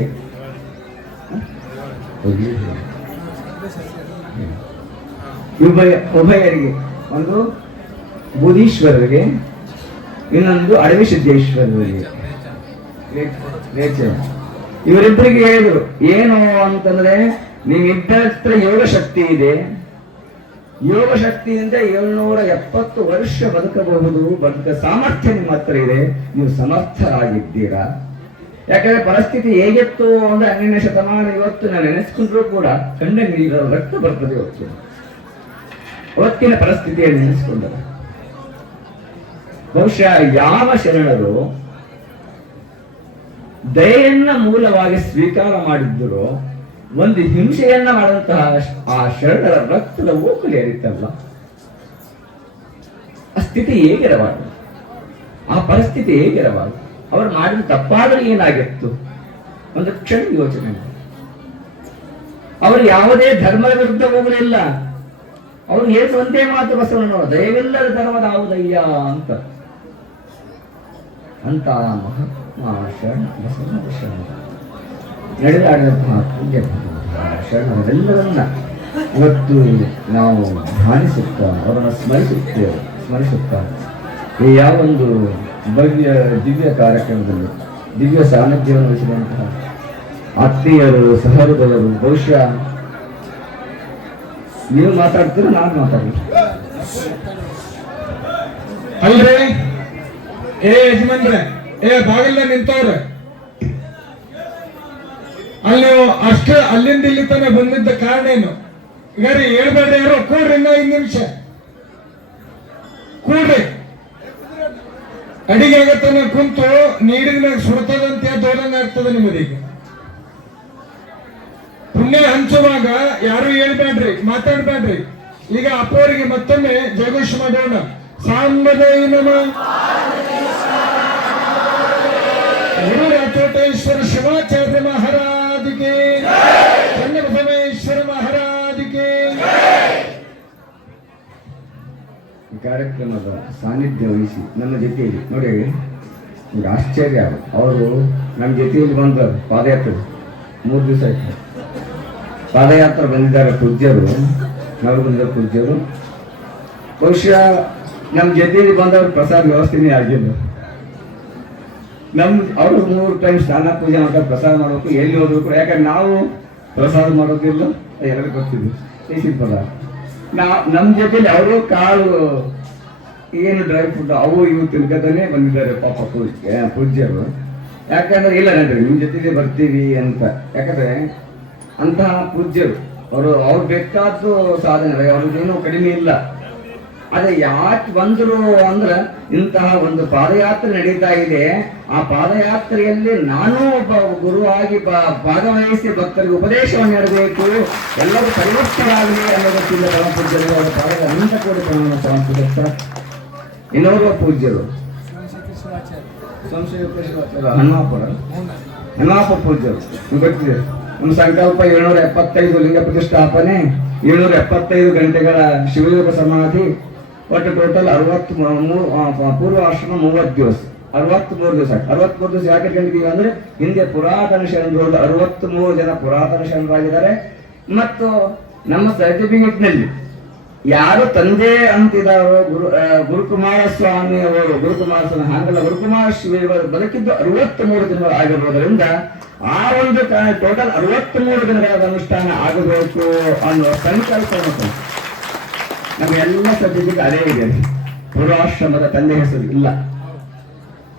ಉಭಯರಿಗೆ, ಒಂದು ಬುಧೀಶ್ವರರಿಗೆ, ಇನ್ನೊಂದು ಅಡವಿ ಸಿದ್ದೇಶ್ವರರಿಗೆ, ಇವರಿಬ್ಬರಿಗೆ ಹೇಳಿದ್ರು ಏನು ಅಂತಂದ್ರೆ, ನಿಮ್ಮಿಬ್ಬರ ಯೋಗ ಶಕ್ತಿ ಇದೆ, ಯೋಗ ಶಕ್ತಿಯಿಂದ 770 ವರ್ಷ ಬದುಕಬಹುದು, ಬದುಕ ಸಾಮರ್ಥ್ಯ ನಿಮ್ಮ ಹತ್ರ ಇದೆ, ನೀವು ಸಮರ್ಥರಾಗಿದ್ದೀರಾ. ಯಾಕಂದ್ರೆ ಪರಿಸ್ಥಿತಿ ಹೇಗಿತ್ತು ಅಂದ್ರೆ 12ನೇ ಶತಮಾನ ಇವತ್ತು ನಾವು ನೆನೆಸ್ಕೊಂಡ್ರು ಕೂಡ ಕಣ್ಣ ನೀರ ರಕ್ತ ಬರ್ತದೆ. ಅವತ್ತಿನ ಪರಿಸ್ಥಿತಿಯನ್ನು ನೆನೆಸ್ಕೊಂಡರು. ಬಹುಶಃ ಯಾವ ಶರಣರು ದಯೆಯನ್ನ ಮೂಲವಾಗಿ ಸ್ವೀಕಾರ ಮಾಡಿದ್ದರು, ಒಂದು ಹಿಂಸೆಯನ್ನ ಮಾಡುವಂತಹ ಆ ಶರಣರ ರಕ್ತದ ಓಕಲಿ ಹರಿತಲ್ಲ, ಸ್ಥಿತಿ ಹೇಗಿರಬಾರದು, ಆ ಪರಿಸ್ಥಿತಿ ಹೇಗಿರಬಾರದು, ಅವರು ಮಾಡಿದ ತಪ್ಪಾದರೂ ಏನಾಗಿತ್ತು, ಒಂದು ಕ್ಷಣ ಯೋಚನೆ ಮಾಡಿ. ಅವರು ಯಾವುದೇ ಧರ್ಮದ ವಿರುದ್ಧ ಹೋಗಲಿಲ್ಲ. ಅವರು ಹೇಳಿದ ಒಂದೇ ಮಾತು ಬಸವಣ್ಣನವರು, ದಯವಿಲ್ಲದ ಧರ್ಮದ ಯಾವುದಯ್ಯ ಅಂತ ಮಹಾತ್ಮ ಶರಣ ಬಸವಣ್ಣ ಶರಣ ನಡೆದಾಡಿದಂತಹ ಪೂಜ್ಯ ಶರಣರೆಲ್ಲರನ್ನ ಇವತ್ತು ನಾವು ಧ್ಯಾನಿಸುತ್ತಾ ಅವರನ್ನು ಸ್ಮರಿಸುತ್ತಾ ಈ ಯಾವೊಂದು ಭವ್ಯ ದಿವ್ಯ ಕಾರ್ಯಕ್ರಮದಲ್ಲಿ ದಿವ್ಯ ಸಾನ್ನಿಧ್ಯವನ್ನು ವಹಿಸಿದಂತಹ ಆತ್ಮೀಯರು, ಸಹೃದಯರು, ಬಹುಶಃ ನೀವು ಮಾತಾಡ್ತೀರ, ನಾನು ಮಾತಾಡ್ತೀನಿ. ಅಲ್ರಿ ಯಜಮಾನ್ರೆ, ಬಾಗಿಲ್ಲ ನಿಂತವ್ರೆ, ಅಲ್ಲಿ ನೀವು ಅಷ್ಟು ಅಲ್ಲಿಂದ ಇಲ್ಲಿ ತನಕ ಬಂದಿದ್ದ ಕಾರಣ ಏನು? ಈಗ ರೀ ಹೇಳ್ಬೇಡ್ರಿ, ಯಾರು ಕೂಡ್ರಿ, ಇನ್ನ 5 ನಿಮಿಷ ಕೂಡ್ರಿ. ಅಡಿಗೆ ಆಗತ್ತನ ಕುಂತು ನೀಡಿದ ಸುಡ್ತದಂತೆ ದೋಲಂಗ ಆಗ್ತದ ನಿಮ್ಮದೀಗ. ಪುಣ್ಯ ಹಂಚುವಾಗ ಯಾರು ಹೇಳ್ಬೇಡ್ರಿ, ಮಾತಾಡ್ಬೇಡ್ರಿ. ಈಗ ಅಪ್ಪವರಿಗೆ ಮತ್ತೊಮ್ಮೆ ಜಯಘೋಷ ಮಾಡೋಣ. ಸಾಂಬದೈ ನಮ ಗುರು ರಾಚೋಟೇಶ್ವರ ಶಿವಾಚಾರ್ಯ ಮಹಾರಾಜಿಗೆ, ಚನ್ನಬಸವೇಶ್ವರ ಮಹಾರಾಜಿಗೆ. ಈ ಕಾರ್ಯಕ್ರಮದ ಸಾನ್ನಿಧ್ಯ ವಹಿಸಿ ನಮ್ಮ ಜೊತೆಯಲ್ಲಿ ನೋಡಿ, ಈಗ ಆಶ್ಚರ್ಯ, ಅವರು ನಮ್ಮ ಜೊತೆಯಲ್ಲಿ ಬಂದರು. ಪಾದಯಾತ್ರೆ 3 ದಿವಸ ಆಯ್ತು. ಪಾದಯಾತ್ರೆ ಬಂದಿದ್ದಾರೆ ಪೂಜ್ಯರು, ನಾವು ಬಂದಿದ್ದ ಪೂಜ್ಯರು. ಬಹುಶಃ ನಮ್ಮ ಜೊತೆಯಲ್ಲಿ ಬಂದವರು ಪ್ರಸಾದ ವ್ಯವಸ್ಥೆನೇ ಆಗಿಲ್ಲ. ಅವರು 3 ಟೈಮ್ ಸ್ನಾನ ಪೂಜೆ ಮಾಡ್ತಾರೆ, ಪ್ರಸಾದ ಮಾಡಬೇಕು, ಎಲ್ಲಿ ಹೋಗ್ಬೇಕು. ಯಾಕಂದ್ರೆ ನಾವು ಪ್ರಸಾದ ಮಾಡೋದಿಲ್ಲ, ಎಲ್ಲರಿಗೂ ಗೊತ್ತಿದ್ದು ದೇಶಿನ ಪದಾರ್ಥ. ನಮ್ಮ ಜೊತೆಲಿ ಅವರು ಕಾಳು ಏನು ಡ್ರೈ ಫ್ರೂಟ್ ಅವು ಇವು ತಿನ್ಕತಾನೆ ಬಂದಿದ್ದಾರೆ ಪಾಪ ಪೂಜ್ಯರು. ಯಾಕಂದ್ರೆ ಇಲ್ಲ ನಡ್ರಿ ನಿಮ್ಮ ಜೊತೆಗೆ ಬರ್ತೀವಿ ಅಂತ. ಯಾಕಂದ್ರೆ ಅಂತಹ ಪೂಜ್ಯರು ಅವ್ರು ಬೇಕಾದ್ದು ಸಾಧನೆ, ಅವ್ರಿಗೇನು ಕಡಿಮೆ ಇಲ್ಲ. ಅದೇ ಯಾಕೆ ಬಂದರು ಅಂದ್ರೆ, ಇಂತಹ ಒಂದು ಪಾದಯಾತ್ರೆ ನಡೀತಾ ಇದೆ. ಆ ಪಾದಯಾತ್ರೆಯಲ್ಲಿ ನಾನು ಒಬ್ಬ ಗುರುವಾಗಿ ಭಾಗವಹಿಸಿ ಭಕ್ತರಿಗೆ ಉಪದೇಶವನ್ನು ನೀಡಬೇಕು, ಎಲ್ಲರೂ ಪರಿವರ್ತರಾಗಲಿ ಅನ್ನೋದಕ್ಕಿಂತ ಪರಮ ಪೂಜ್ಯರು ಅವರ ಪಾದದ ಅನಂತ ಕೋಟಿ ಪ್ರಣಾಮ ಸಮರ್ಪಿಸುತ್ತಾ. ಇನ್ನೋರ್ವ ಪೂಜ್ಯರು ಹನುಮಾಪುರ ಪೂಜ್ಯರು ಗೊತ್ತಿದೆ. ನಮ್ಮ ಸಂಕಲ್ಪ 775 ಲಿಂಗ ಪ್ರತಿಷ್ಠಾಪನೆ, 775 ಗಂಟೆಗಳ ಶಿವಯೋಗ ಸಮಾಧಿ, ಒಟ್ಟು ಟೋಟಲ್ 63 ಪೂರ್ವ ಆಶ್ರಮ 30 ದಿವಸ, 63 ದಿವಸ. 63 ದಿವಸ ಯಾಕೆ ಕಂಡಿದ್ದೀವಿ ಅಂದ್ರೆ, ಹಿಂದೆ ಪುರಾತನ ಶರಣರು 63 ಜನ ಪುರಾತನ ಶರಣರಾಗಿದ್ದಾರೆ. ಮತ್ತು ನಮ್ಮ ಸರ್ಟಿಫಿಕೇಟ್ ನಲ್ಲಿ ಯಾರು ತಂದೆ ಅಂತಿದ್ದಾರೋ ಗುರುಕುಮಾರ ಸ್ವಾಮಿ ಅವರು, ಗುರುಕುಮಾರ ಸ್ವಾಮಿ ಹಾಗಲ್ಲ, ಗುರುಕುಮಾರ ಶಿವರು ಬದುಕಿದ್ದು 63 ದಿನಗಳು ಆಗಿರೋದರಿಂದ ಆ ಒಂದು ಟೋಟಲ್ 63 ದಿನಗಳ ಅನುಷ್ಠಾನ ಆಗಬೇಕು ಅನ್ನುವ ಸಂಕಲ್ಪ ನಮಗೆಲ್ಲ ಸರ್ಟಿಫಿಕೇಟ್ ಅದೇ ಇದೆ. ಪೂರ್ವಾಶ್ರಮದ ತಂದೆ ಹೆಸರು ಇಲ್ಲ.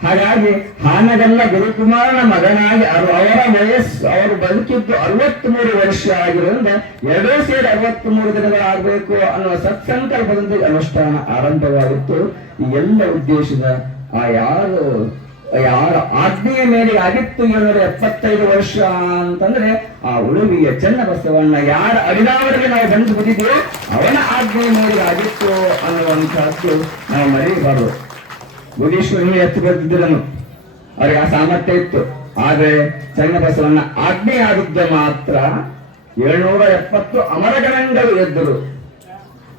ಹಾಗಾಗಿ ಹಾನಗಲ್ಲ ಗುರುಕುಮಾರನ ಮಗನಾಗಿ ಅವರ ವಯಸ್ಸು, ಅವರು ಬದುಕಿದ್ದು 63 ವರ್ಷ ಆಗಿರೋದ್ರಿಂದ 2 ಸೇರಿ 63 ದಿನಗಳಾಗಬೇಕು ಅನ್ನುವ ಸತ್ಸಂಕಲ್ಪದೊಂದಿಗೆ ಅನುಷ್ಠಾನ ಆರಂಭವಾಗಿತ್ತು. ಈ ಎಲ್ಲ ಉದ್ದೇಶದ ಯಾರ ಆಜ್ಞೆಯ ಮೇಲೆ ಆಗಿತ್ತು 775 ವರ್ಷ ಅಂತಂದ್ರೆ, ಆ ಉಳುವಿಯ ಚನ್ನಬಸವಣ್ಣ ಯಾರ ಅಡಿದಾವರಿಗೆ ನಾವು ಬಂದು ಬಂದಿದ್ದೇವೆ ಅವನ ಆಜ್ಞೆಯ ಮೇಲೆ ಆಗಿತ್ತು ಅನ್ನುವಂತಹದ್ದು ನಾವು ಮರೆಯಬಾರದು. ಭುವನೇಶ್ವರಿ ಎತ್ತು ಬರ್ತಿದ್ದರನು, ಅವ್ರಿಗೆ ಆ ಸಾಮರ್ಥ್ಯ ಇತ್ತು. ಆದ್ರೆ ಚನ್ನಬಸವಣ್ಣ ಆಜ್ಞೆ ಆಗಿದ್ದ ಮಾತ್ರ 770 ಅಮರಗಣಗಳು ಎದ್ದರು.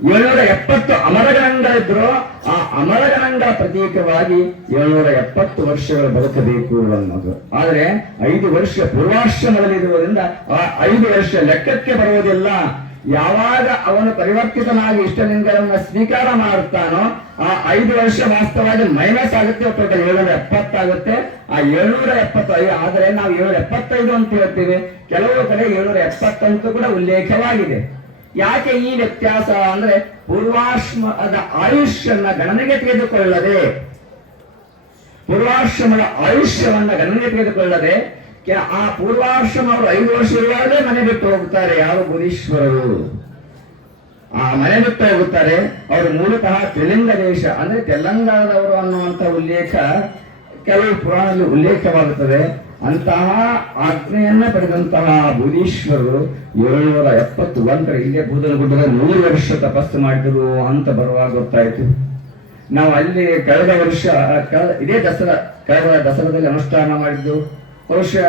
770 ಅಮರಗಣಗಳಿದ್ರು. ಆ ಅಮರಗಣಗಳ ಪ್ರತೀಕವಾಗಿ 770 ವರ್ಷಗಳು ಬದುಕಬೇಕು ಅನ್ನೋದು. ಆದ್ರೆ 5 ವರ್ಷ ಪೂರ್ವಾಶ್ರಮದಲ್ಲಿರುವುದರಿಂದ ಆ 5 ವರ್ಷ ಲೆಕ್ಕಕ್ಕೆ ಬರುವುದಿಲ್ಲ. ಯಾವಾಗ ಅವನು ಪರಿವರ್ತಿತನಾಗಿ ಇಷ್ಟಲಿಂಗಗಳನ್ನ ಸ್ವೀಕಾರ ಮಾಡುತ್ತಾನೋ ಆ 5 ವರ್ಷ ವಾಸ್ತವವಾಗಿ ಮೈನಸ್ ಆಗುತ್ತೆ, ಟೋಟಲ್ 770 ಆಗುತ್ತೆ. ಆ 770 ಆದರೆ ನಾವು 775 ಅಂತ ಹೇಳ್ತೀವಿ, ಕೆಲವು ಕಡೆ 770 ಅಂತೂ ಕೂಡ ಉಲ್ಲೇಖವಾಗಿದೆ. ಯಾಕೆ ಈ ವ್ಯತ್ಯಾಸ ಅಂದ್ರೆ, ಪೂರ್ವಾಶ್ರಮದ ಆಯುಷ್ಯನ್ನ ಗಣನೆಗೆ ತೆಗೆದುಕೊಳ್ಳದೆ, ಪೂರ್ವಾಶ್ರಮದ ಆಯುಷ್ಯವನ್ನ ಗಣನೆಗೆ ತೆಗೆದುಕೊಳ್ಳದೆ ಆ ಪೂರ್ವಾಶ್ರಮ ಅವರು 5 ವರ್ಷ ಇರುವಾಗಲೇ ಮನೆ ಬಿಟ್ಟು ಹೋಗುತ್ತಾರೆ. ಯಾರು ಬುಧೀಶ್ವರರು ಆ ಮನೆ ಬಿಟ್ಟು ಹೋಗುತ್ತಾರೆ. ಅವರು ಮೂಲತಃ ತ್ರಿಲಿಂಗ ದೇಶ ಅಂದ್ರೆ ತೆಲಂಗಾಣದವರು ಅನ್ನುವಂಥ ಉಲ್ಲೇಖ ಕೆಲವು ಪುರಾಣದಲ್ಲಿ ಉಲ್ಲೇಖವಾಗುತ್ತದೆ. ಅಂತಹ ಆಜ್ಞೆಯನ್ನ ಪಡೆದಂತಹ ಬುಧೀಶ್ವರರು 771 ಇಲ್ಲೇ ಬೂದನಗುಡ್ಡದ 100 ವರ್ಷ ತಪಸ್ಸು ಮಾಡಿದರು ಅಂತ ಬರುವಾಗ ಗೊತ್ತಾಯ್ತು. ನಾವು ಅಲ್ಲಿ ಕಳೆದ ವರ್ಷ ಇದೇ ಕಳೆದ ದಸರಾದಲ್ಲಿ ಅನುಷ್ಠಾನ ಮಾಡಿದ್ದು. ಬಹುಶಃ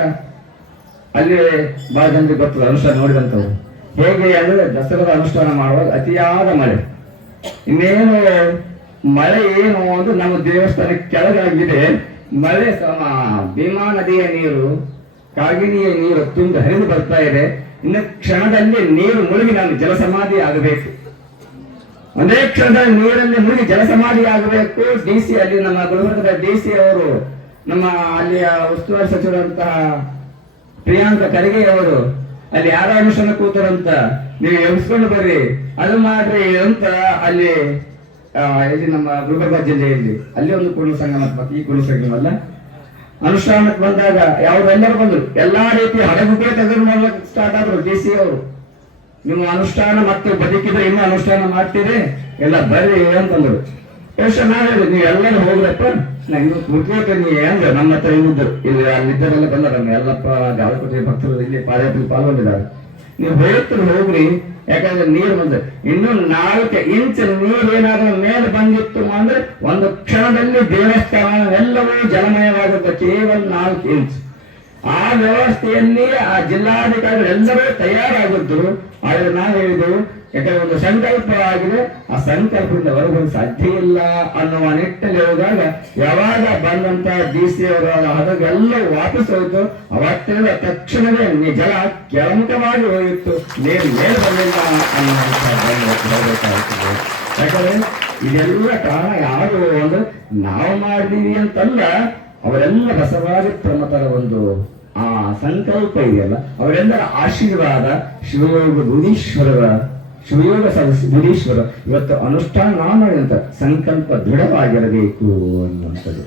ಅಲ್ಲಿ ಬಹಳ ಜನರಿಗೆ ಗೊತ್ತದ ಅನುಷ್ಠಾನ ನೋಡಿದಂಥವ್ರು. ಹೇಗೆ ಅಂದ್ರೆ ದಸರಾದ ಅನುಷ್ಠಾನ ಮಾಡುವಾಗ ಅತಿಯಾದ ಮಳೆ, ಇನ್ನೇನು ಮಳೆ ಏನು ಅಂದ್ರೆ ನಮ್ಮ ದೇವಸ್ಥಾನ ಕೆಳಗಾಗಿದೆ. ಮಳೆ ಭೀಮಾ ನದಿಯ ನೀರು, ಕಾಗಿನಿಯ ನೀರು ತುಂಬಿ ಹರಿದು ಬರ್ತಾ ಇದೆ. ಇನ್ನು ಕ್ಷಣದಲ್ಲಿ ನೀರು ಮುಳುಗಿ ನಾನು ಜಲಸಮಾಧಿ ಆಗಬೇಕು. ಒಂದೇ ಕ್ಷಣದಲ್ಲಿ ನೀರಲ್ಲಿ ಮುಳುಗಿ ಜಲಸಮಾಧಿ ಆಗಬೇಕು. DC ಅಲ್ಲಿ ನಮ್ಮ ಗುಲ್ಬರ್ಗದ DC ಅವರು, ನಮ್ಮ ಅಲ್ಲಿಯ ಉಸ್ತುವಾರಿ ಸಚಿವರಂತಹ ಪ್ರಿಯಾಂಕ ಖರ್ಗೆ ಅವರು ಅಲ್ಲಿ ಯಾರ ಅನುಷ್ಠಾನ ಕೂತಾರಂತ, ನೀವು ಎಬ್ಸ್ಕೊಂಡು ಬರ್ರಿ ಅದು ಮಾಡ್ರಿ ಅಂತ ಅಲ್ಲಿ ಇಲ್ಲಿ ನಮ್ಮ ಗುಲ್ಬರ್ಗ ಜಿಲ್ಲೆಯಲ್ಲಿ ಅಲ್ಲಿ ಒಂದು ಕುರುಣ ಸಂಗಮ, ಈ ಕುರುಣ ಸಂಗಮಲ್ಲ ಅನುಷ್ಠಾನಕ್ಕೆ ಬಂದಾಗ ಎಲ್ಲರೂ ಬಂದ್ರು. ಎಲ್ಲಾ ರೀತಿಯ ಹಡಗುಗಳೇ ತೆಗೆದು ಮಾಡ್ಲಿಕ್ಕೆ ಸ್ಟಾರ್ಟ್ ಆದ್ರು DC ಅವರು. ನೀವು ಅನುಷ್ಠಾನ ಮತ್ತೆ ಬದುಕಿದ್ರೆ ಇನ್ನೂ ಅನುಷ್ಠಾನ ಮಾಡ್ತೀರಿ, ಎಲ್ಲ ಬರ್ರಿ ಅಂತಂದ್ರು. ಎಷ್ಟು ನಾವ್ ಹೇಳಿದ್ವಿ, ನೀವು ಎಲ್ಲರೂ ಹೋಗ್ರಪ್ಪ, ನಾ ಇನ್ನು ಕೂತ್ಕೋತೀನಿ ಅಂದ್ರೆ ನಮ್ಮ ಹತ್ರ ಇನ್ನಿದ್ರು ಇಲ್ಲಿ ಅಲ್ಲಿದ್ದರೆಲ್ಲ ಬಂದಾರ, ಎಲ್ಲಪ್ಪ ಗಾಳಕೋಟೆ ಭಕ್ತರು ಇಲ್ಲಿ ಪಾದಯಾತ್ರೆ ಪಾಲ್ಗೊಂಡಿದ್ದಾರೆ. ನೀವು ಹೋಗ್ರಿ, ಯಾಕಂದ್ರೆ ನೀರು ಬಂದ್ರೆ ಇನ್ನು 4 ಇಂಚ್ ನೀರು ಏನಾದ್ರೂ ಮೇಲೆ ಬಂದಿತ್ತು ಅಂದ್ರೆ ಒಂದು ಕ್ಷಣದಲ್ಲಿ ದೇವಸ್ಥಾನ ಎಲ್ಲವೂ ಜಲಮಯವಾಗುತ್ತೆ. ಕೇವಲ 4 ಇಂಚ್. ಆ ವ್ಯವಸ್ಥೆಯಲ್ಲಿ ಆ ಜಿಲ್ಲಾಧಿಕಾರಿಗಳು ಎಲ್ಲರೂ ತಯಾರಾಗಿದ್ರು. ಆದ್ರೆ ನಾವು ಹೇಳಿದ್ರು, ಯಾಕಂದ್ರೆ ಒಂದು ಸಂಕಲ್ಪ ಆಗಿದೆ, ಆ ಸಂಕಲ್ಪದಿಂದ ಹೊರಬರಲು ಸಾಧ್ಯ ಇಲ್ಲ ಅನ್ನುವ ನಿಟ್ಟಿನಲ್ಲಿ ಹೋದಾಗ ಯಾವಾಗ ಬಂದಂತ DC ಅವರ ಹಡಗೆಲ್ಲ ವಾಪಸ್ ಹೋಯ್ತು. ಅವತ್ತಿನ ತಕ್ಷಣವೇ ಜಲ ಕೆಳಮುಖವಾಗಿ ಹೋಯಿತು, ನೀರು ಮೇಲೆ ಬರಲಿಲ್ಲ ಅನ್ನುವಂಥದ್ದು. ಯಾಕಂದ್ರೆ ಇದೆಲ್ಲ ಕಾರಣ ಯಾರು ಅಂದ್ರೆ ನಾವು ಮಾಡಿದೀವಿ ಅಂತಲ್ಲ, ಅವರೆಲ್ಲ ಬಸವಾದಿ ಪ್ರಮತರ ಒಂದು ಆ ಸಂಕಲ್ಪ ಇದೆಯಲ್ಲ, ಅವರೆಲ್ಲರ ಆಶೀರ್ವಾದ ಶಿವಯೋಗ ಗುರೀಶ್ವರ ಇವತ್ತು ಅನುಷ್ಠಾನ ಮಾಡಿದಂತ ಸಂಕಲ್ಪ ದೃಢವಾಗಿರಬೇಕು ಅನ್ನುವಂಥದ್ದು.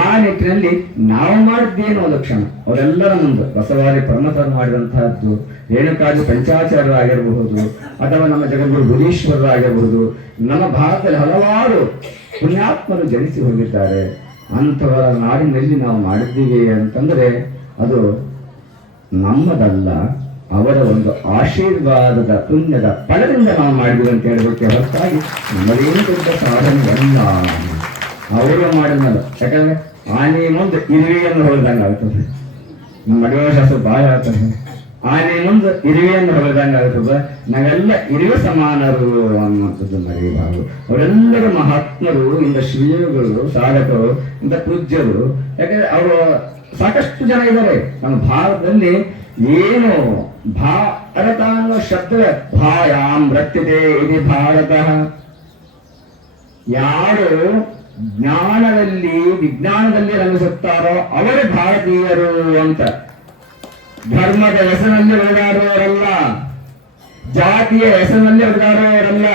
ಆ ನಿಟ್ಟಿನಲ್ಲಿ ನಾವು ಮಾಡಿದ್ದೇನೋ ಲಕ್ಷಣ ಅವರೆಲ್ಲರ ಮುಂದೆ ಬಸವಾದಿ ಪ್ರಮತರು ಮಾಡಿದಂತಹದ್ದು, ರೇಣುಕಾದಿ ಪಂಚಾಚಾರ್ಯರಾಗಿರಬಹುದು ಅಥವಾ ನಮ್ಮ ಜಗದ್ಗುರು ಗುರೀಶ್ವರರಾಗಿರಬಹುದು, ನಮ್ಮ ಭಾರತದಲ್ಲಿ ಹಲವಾರು ಪುಣ್ಯಾತ್ಮರು ಜನಿಸಿ ಹೋಗಿದ್ದಾರೆ. ಅಂಥವರ ನಾಡಿನಲ್ಲಿ ನಾವು ಮಾಡಿದ್ದೀವಿ ಅಂತಂದ್ರೆ ಅದು ನಮ್ಮದಲ್ಲ, ಅವರ ಒಂದು ಆಶೀರ್ವಾದದ ಪುಣ್ಯದ ಫಲದಿಂದ ನಾವು ಮಾಡಿದ್ವಿ ಅಂತ ಹೇಳಬೇಕು ಹೊರತಾಗಿ ನಮ್ಮದೇನು ದೊಡ್ಡ ಸಾಧನೆಯಲ್ಲ. ಅವರು ಮಾಡಿದ್ನಲ್ಲ. ಯಾಕಂದ್ರೆ ಆನೆ ಮುಂದೆ ಇರುವೆಯನ್ನು ಹೊಡೆದಂಗೆ ಆಗ್ತದೆ. ನಮ್ಮ ಅಡಿವಾಶಾಸ್ತ್ರ ಬಹಳ ಆಗ್ತದೆ, ಆನೆ ಮುಂದೆ ಇರುವೆಯನ್ನು ಹೊಡೆದಂಗೆ ಆಗ್ತದೆ. ನಾವೆಲ್ಲ ಇರುವೆ ಸಮಾನರು ಅನ್ನುವಂಥದ್ದು ಮರೆಯಬಾರದು. ಅವರೆಲ್ಲರೂ ಮಹಾತ್ಮರು, ಇಂದ ಶ್ರೀಗಳು, ಸಾಧಕರು, ಇಂದ ಪೂಜ್ಯರು. ಯಾಕಂದ್ರೆ ಅವರು ಸಾಕಷ್ಟು ಜನ ಇದ್ದಾರೆ ನಮ್ಮ ಭಾರತದಲ್ಲಿ. ಏನು ಭಾರತ ಅನ್ನೋ ಶಬ್ದ ಭಾಯಾಂ ರಕ್ತಿದೆ ಇದು ಭಾರತ. ಯಾರು ಜ್ಞಾನದಲ್ಲಿ ವಿಜ್ಞಾನದಲ್ಲಿ ರಂಗಿಸುತ್ತಾರೋ ಅವರೇ ಭಾರತೀಯರು ಅಂತ. ಧರ್ಮದ ಹೆಸರಿನಲ್ಲಿ ಒಡೆದಾಡುವವರಲ್ಲ, ಜಾತಿಯ ಹೆಸರಿನಲ್ಲಿ ಒಡೆದಾಡುವವರಲ್ಲ.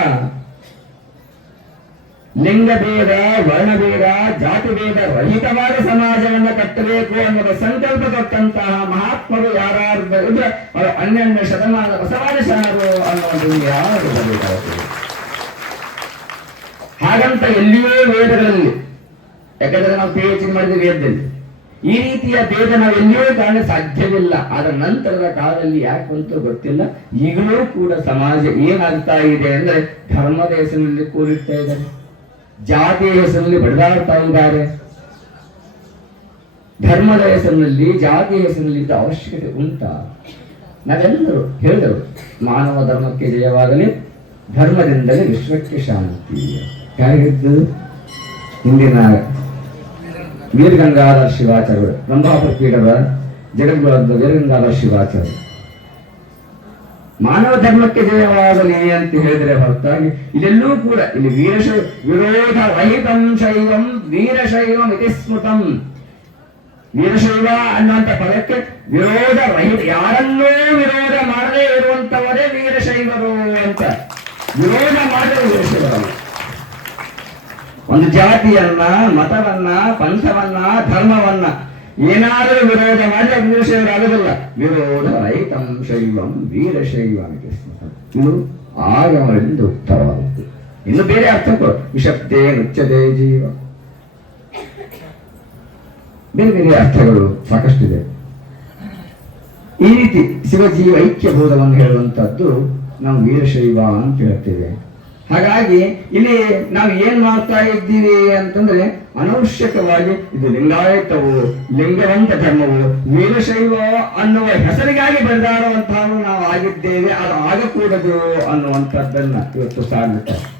ಲಿಂಗಭೇದ, ವರ್ಣಭೇದ, ಜಾತಿ ಭೇದ ರಹಿತವಾದ ಸಮಾಜವನ್ನು ಕಟ್ಟಬೇಕು ಅನ್ನೋದು ಸಂಕಲ್ಪ ಕೊಟ್ಟಂತಹ ಮಹಾತ್ಮರು ಯಾರು ಇದ್ರೆ ಅವರು 12ನೇ ಶತಮಾನ ಬಸವಾದಿ ಶರಣರು ಅನ್ನೋದು ಯಾರು ಬರಬೇಕಾಗುತ್ತದೆ. ಹಾಗಂತ ಎಲ್ಲಿಯೂ ವೇದಗಳಲ್ಲಿ, ಯಾಕಂದ್ರೆ ನಾವು PhD ಮಾಡಿದ ವೇದದಲ್ಲಿ ಈ ರೀತಿಯ ಭೇದ ನಾವು ಎಲ್ಲಿಯೂ ಕಾಣ ಸಾಧ್ಯವಿಲ್ಲ. ಅದರ ನಂತರದ ಕಾಲದಲ್ಲಿ ಯಾಕೆ ಬಂತು ಗೊತ್ತಿಲ್ಲ. ಈಗಲೂ ಕೂಡ ಸಮಾಜ ಏನಾಗ್ತಾ ಇದೆ ಅಂದ್ರೆ ಧರ್ಮದ ಹೆಸರಿನಲ್ಲಿ ಕೂರಿಡ್ತಾ ಇದ್ದಾರೆ, ಜಾತಿಯ ಹೆಸರಿನಲ್ಲಿ ಬಡಿದಾಡ್ತಾ ಇದ್ದಾರೆ. ಧರ್ಮದ ಹೆಸರಿನಲ್ಲಿ, ಜಾತಿಯ ಹೆಸರಿನಲ್ಲಿ ಇದ್ದ ಅವಶ್ಯಕತೆ ಉಂಟಾ? ನಾವೆಲ್ಲರೂ ಹೇಳಿದರು, ಮಾನವ ಧರ್ಮಕ್ಕೆ ಜಯವಾಗಲಿ, ಧರ್ಮದಿಂದಲೇ ವಿಶ್ವಕ್ಕೆ ಶಾಂತಿ. ಯಾರಿಗಿದ್ದು ಹಿಂದಿನ ವೀರಗಂಗಾಧರ ಶಿವಾಚಾರ್ಯರು, ರಂಭಾಪುರ ಪೀಠದ ಜಗದ್ಗುರುವಾದ ವೀರಗಂಗಾಧರ ಶಿವಾಚಾರ್ಯರು ಮಾನವ ಧರ್ಮಕ್ಕೆ ಜಯವಾಗಲಿ ಅಂತ ಹೇಳಿದರೆ ಹೊರತಾಗಿ ಇದೆಲ್ಲೂ ಕೂಡ ಇಲ್ಲಿ ವಿರೋಧ ರಹಿತಂ ಶೈವಂ ವೀರಶೈವಂ ಇತಿ ಸ್ಮೃತಂ. ವೀರಶೈವ ಅನ್ನುವಂಥ ಪದಕ್ಕೆ ವಿರೋಧ ರಹಿತ, ಯಾರನ್ನೂ ವಿರೋಧ ಮಾಡದೇ ಇರುವಂತವರೇ ವೀರಶೈವರು ಅಂತ. ವಿರೋಧ ಮಾಡದೆ ವೀರಶೈವರಲ್ಲ. ಒಂದು ಜಾತಿಯನ್ನ, ಮತವನ್ನ, ಪಂಥವನ್ನ, ಧರ್ಮವನ್ನ ಏನಾದರೂ ವಿರೋಧ ಮಾಡಿದ್ರೆ ವೀರಶೈವರಾಗೋದಿಲ್ಲ. ವಿರೋಧ ರಹಿತಂ ಶೈವಂ ವೀರಶೈವಂ ಇದು ಆಗಮದಿಂದ ಉಕ್ತವಾಗುತ್ತೆ. ಇನ್ನು ಬೇರೆ ಅರ್ಥ ಕೊಡು, ವಿಷಪ್ತೇ ಮುಚ್ಚದೆ ಜೀವ, ಬೇರೆ ಬೇರೆ ಅರ್ಥಗಳು ಸಾಕಷ್ಟಿದೆ. ಈ ರೀತಿ ಶಿವಜೀವ ಐಕ್ಯ ಬೋಧವನ್ನು ಹೇಳುವಂತಹದ್ದು ನಾವು ವೀರಶೈವ ಅಂತ ಹೇಳ್ತೇವೆ. ಹಾಗಾಗಿ ಇಲ್ಲಿ ನಾವು ಏನ್ ಮಾಡ್ತಾ ಇದ್ದೀವಿ ಅಂತಂದ್ರೆ ಅನವಶ್ಯಕವಾಗಿ ಇದು ಲಿಂಗಾಯತವು, ಲಿಂಗವಂತ ಧರ್ಮವು, ವೀರಶೈವ ಅನ್ನುವ ಹೆಸರಿಗಾಗಿ ಬೆಳೆದಾಡುವಂತಹ ನಾವು ಆಗಿದ್ದೇವೆ, ಅದು ಆಗಕೂಡದು ಅನ್ನುವಂಥದ್ದನ್ನ ಇವತ್ತು ಸಾರ್ತಾರೆ.